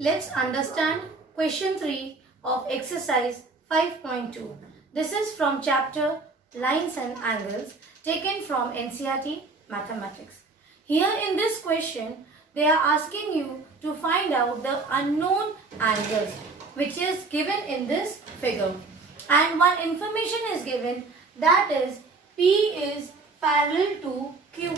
Let's understand question 3 of exercise 5.2. This is from chapter Lines and Angles taken from NCERT Mathematics. Here in this question, they are asking you to find out the unknown angles which is given in this figure. And one information is given, that is P is parallel to Q.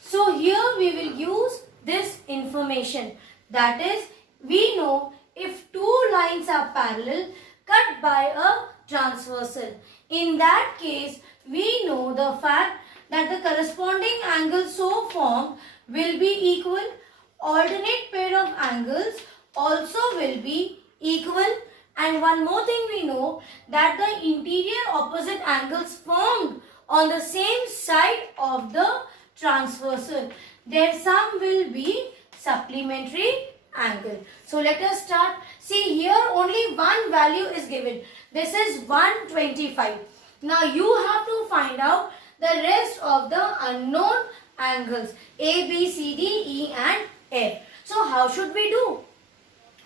So here we will use this information, that is we know if two lines are parallel cut by a transversal. In that case we know the fact that the corresponding angle so formed will be equal. Alternate pair of angles also will be equal. And one more thing we know, that the interior opposite angles formed on the same side of the transversal, their sum will be supplementary angle. So let us start. See, here only one value is given. This is 125. Now you have to find out the rest of the unknown angles A, B, C, D, E and F. So how should we do?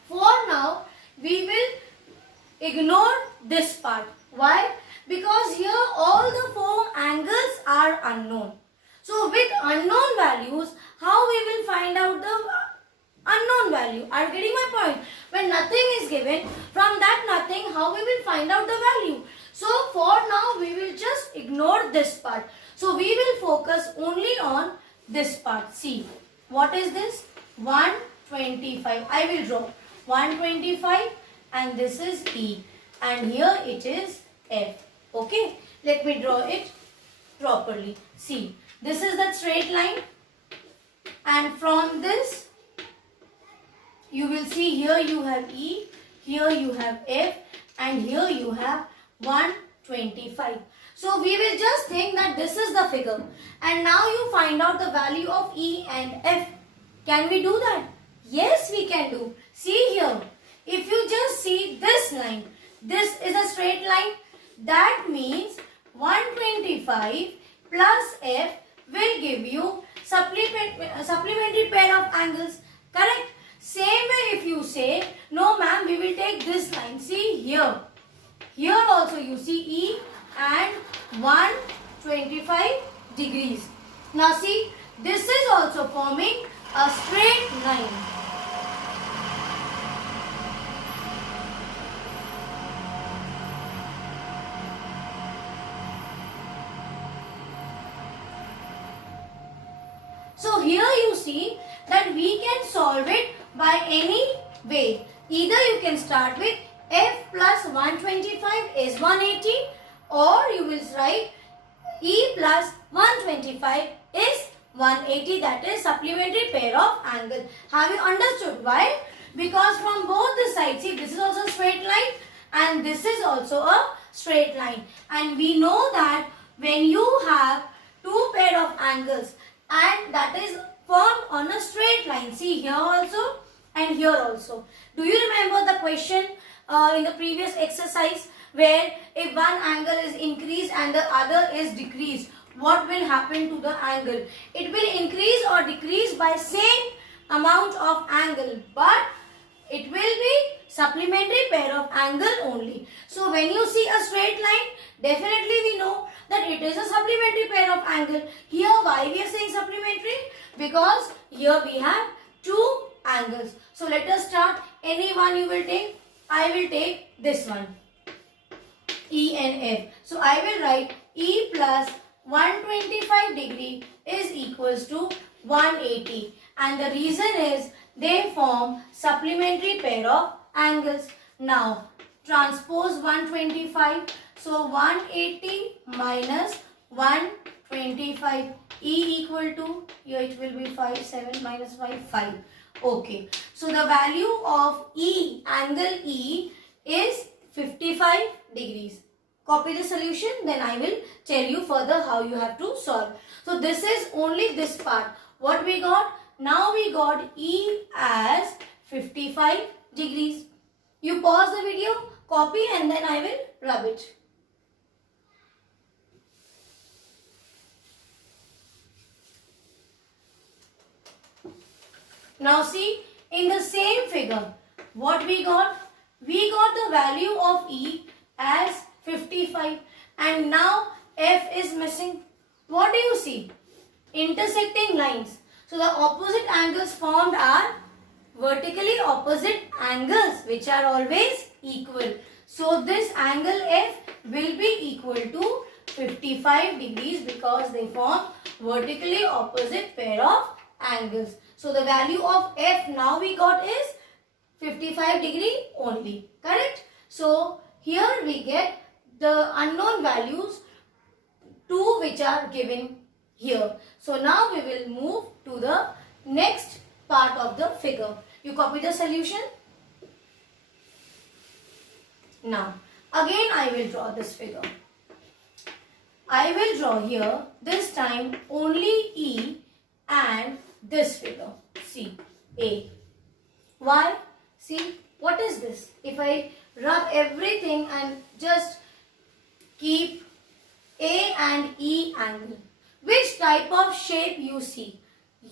For now we will ignore this part. Why? Because here all the four angles are unknown. So with unknown values, how we will find out the unknown value? Are you getting my point? When nothing is given, from that nothing, how we will find out the value? So for now, we will just ignore this part. So we will focus only on this part. See, what is this? 125. I will draw 125 and this is E. And here it is F. Okay, let me draw it properly. See, this is the straight line, and from this you will see here you have E, here you have F, and here you have 125. So we will just think that this is the figure, and now you find out the value of E and F. Can we do that? Yes, we can do. See here, if you just see this line, this is a straight line. That means 125 plus F will give you supplementary pair of angles. Correct? Same way if you say, no ma'am, we will take this line. See here. Here also you see E and 125 degrees. Now see, this is also forming a straight line. So here you see that we can solve it by any way. Either you can start with F plus 125 is 180, or you will write E plus 125 is 180, that is supplementary pair of angle. Have you understood why? Because from both the sides, see, this is also a straight line and this is also a straight line. And we know that when you have two pair of angles and that is formed on a straight line, see here also and here also. Do you remember the question in the previous exercise where if one angle is increased and the other is decreased, what will happen to the angle? It will increase or decrease by same amount of angle, but it will be supplementary pair of angle only. So when you see a straight line, definitely we know that it is a supplementary pair of angle. Here why we are saying supplementary? Because here we have two angles. So let us start. Any one you will take. I will take this one, E and F. So I will write E plus 125 degree is equals to 180. And the reason is they form supplementary pair of angles. Now transpose 125. So 180 minus 125, E equal to, here it will be 5, 7 minus 5, 5. Okay. So the value of E, angle E is 55 degrees. Copy the solution, then I will tell you further how you have to solve. So this is only this part. What we got? Now we got E as 55 degrees. You pause the video, copy, and then I will rub it. Now see, in the same figure, what we got? We got the value of E as 55 and now F is missing. What do you see? Intersecting lines. So the opposite angles formed are vertically opposite angles which are always equal. So this angle F will be equal to 55 degrees because they form vertically opposite pair of angles. So the value of F now we got is 55 degree only. Correct? So here we get the unknown values 2 which are given here. So now we will move to the next part of the figure. You copy the solution? Now again I will draw this figure. I will draw here this time only E and this figure. See A. Why? See what is this? If I rub everything and just keep A and E angle, which type of shape you see?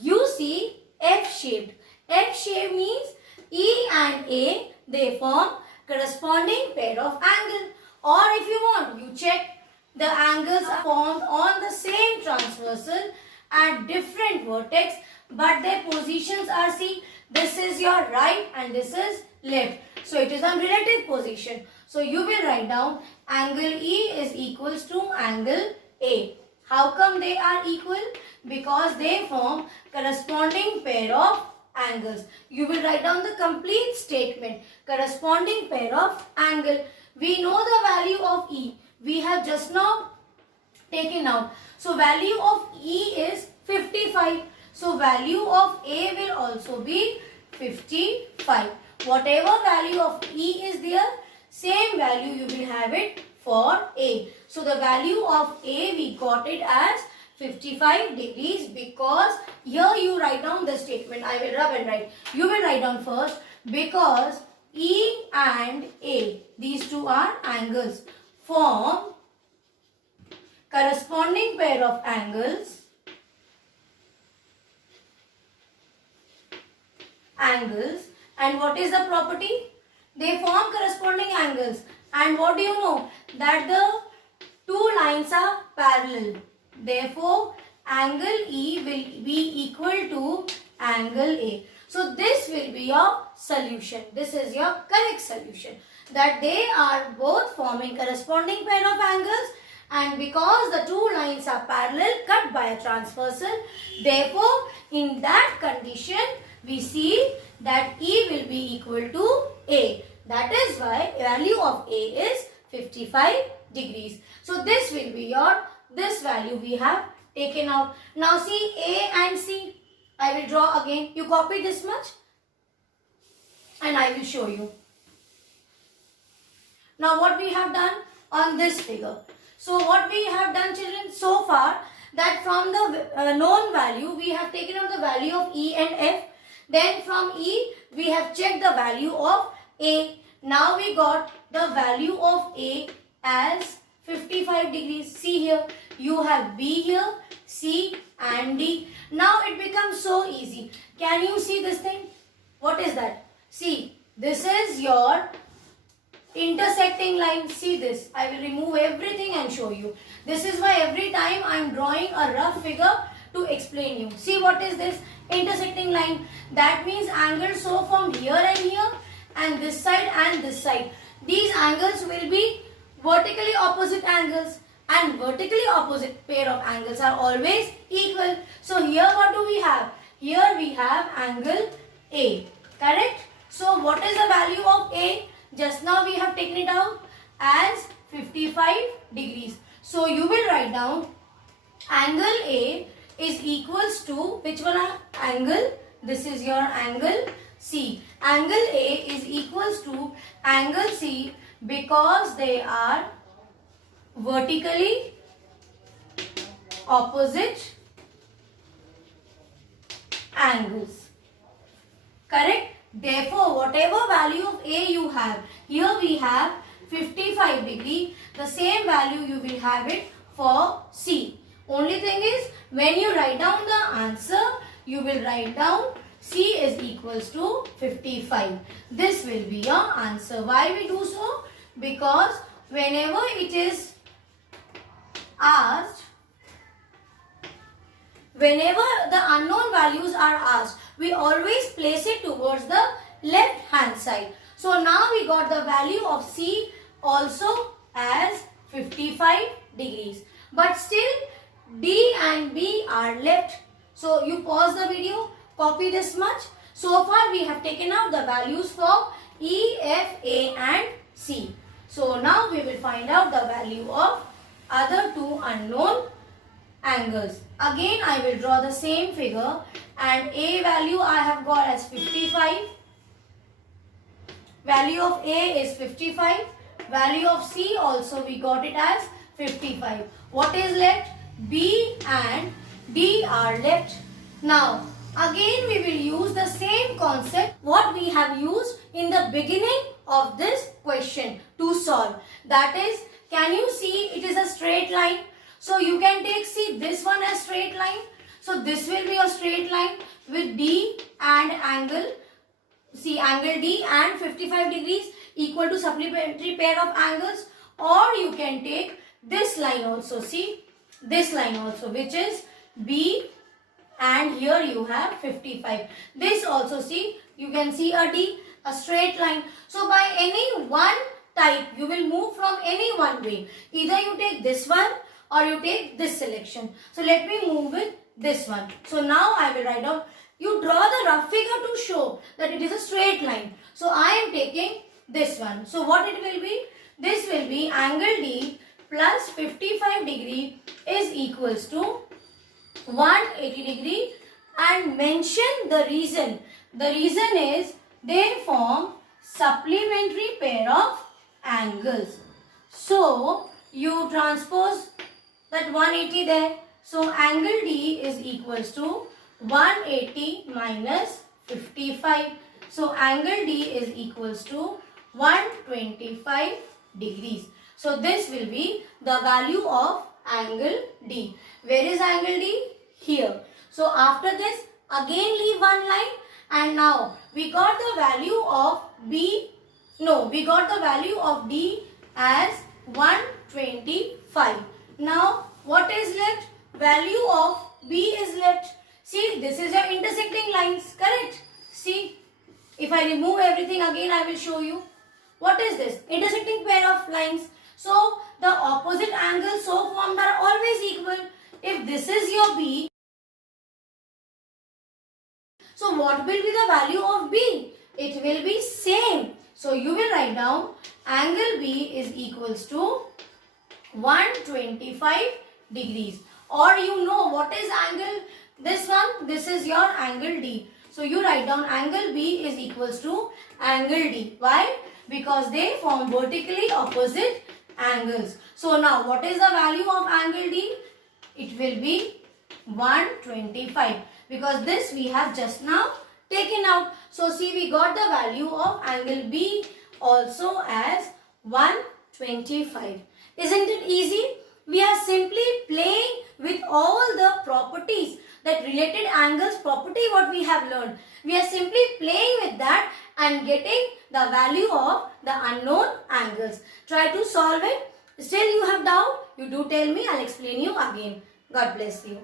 You see F shaped. F shape means E and A, they form corresponding pair of angle. Or if you want, you check the angles are formed on the same transversal at different vertex, but their positions are, see, this is your right and this is left. So it is on relative position. So you will write down angle E is equals to angle A. How come they are equal? Because they form corresponding pair of angles. You will write down the complete statement. Corresponding pair of angle. We know the value of E. We have just now taken out. So value of E is 55. So value of A will also be 55. Whatever value of E is there, same value you will have it for A. So the value of A, we got it as 55 degrees because here you write down the statement. I will rub and write. You will write down first because E and A, these two are angles, form corresponding pair of angles. And what is the property? They form corresponding angles. And what do you know? That the two lines are parallel. Therefore, angle E will be equal to angle A. So this will be your solution. This is your correct solution. That they are both forming corresponding pair of angles, and because the two lines are parallel cut by a transversal, therefore in that condition we see that E will be equal to A. That is why value of A is 55 degrees. So this will be your, this value we have taken out. Now see A and C. I will draw again. You copy this much and I will show you. Now what we have done on this figure. So what we have done, children, so far, that from the known value we have taken out the value of E and F. Then from E we have checked the value of A. Now we got the value of A as 55 degrees. See here, you have B here, C and D. Now it becomes so easy. Can you see this thing? What is that? See, this is your intersecting line. See this. I will remove everything and show you. This is why every time I am drawing a rough figure to explain you. See what is this? Intersecting line. That means angles so from here and here and this side and this side. These angles will be vertically opposite angles, and vertically opposite pair of angles are always equal. So here what do we have? Here we have angle A. Correct? So what is the value of A? Just now we have taken it out as 55 degrees. So you will write down angle A is equals to which one angle? This is your angle C. Angle A is equals to angle C because they are vertically opposite angles. Correct? Therefore, whatever value of A you have, here we have 55 degree. The same value you will have it for C. Only thing is, when you write down the answer, you will write down C is equals to 55. This will be your answer. Why we do so? Because whenever it is asked, whenever the unknown values are asked, we always place it towards the left hand side. So now we got the value of C also as 55 degrees. But still D and B are left. So you pause the video, copy this much. So far we have taken out the values for E, F, A and C. So now we will find out the value of other two unknown angles. Again I will draw the same figure, and A value I have got as 55. Value of A is 55. Value of C also we got it as 55. What is left? B and D are left. Now again we will use the same concept what we have used in the beginning of this question to solve. That is, can you see it is a straight line? So you can take, see this one as straight line. So this will be a straight line with D and angle, see angle D and 55 degrees equal to supplementary pair of angles. Or you can take this line also, see this line also, which is B, and here you have 55. This also, see, you can see a D, a straight line. So by any one type you will move from any one way. Either you take this one or you take this selection. So let me move with this one. So now I will write down, you draw the rough figure to show that it is a straight line. So I am taking this one. So what it will be? This will be angle D plus 55 degree is equals to 180 degree, and mention the reason. The reason is they form supplementary pair of angles. So you transpose that 180 there. So angle D is equals to 180 minus 55. So angle D is equals to 125 degrees. So this will be the value of angle D. Where is angle D? Here. So after this, again leave one line, and now we got the value of B. No, we got the value of D as 125. Now what is left? Value of B is left. See, this is your intersecting lines, correct? See, if I remove everything again, I will show you. What is this? Intersecting pair of lines. So the opposite angles so formed are always equal. If this is your B, so what will be the value of B? It will be same. So you will write down angle B is equals to 125 degrees. Or you know what is angle? This one, this is your angle D. So you write down angle B is equals to angle D. Why? Because they form vertically opposite angles. So now what is the value of angle D? It will be 125, because this we have just now taken out. So see, we got the value of angle B also as 125. Isn't it easy? We are simply playing with all the properties, that related angles property what we have learned. We are simply playing with that and getting the value of the unknown angles. Try to solve it. Still you have doubt, you do tell me, I'll explain you again. God bless you.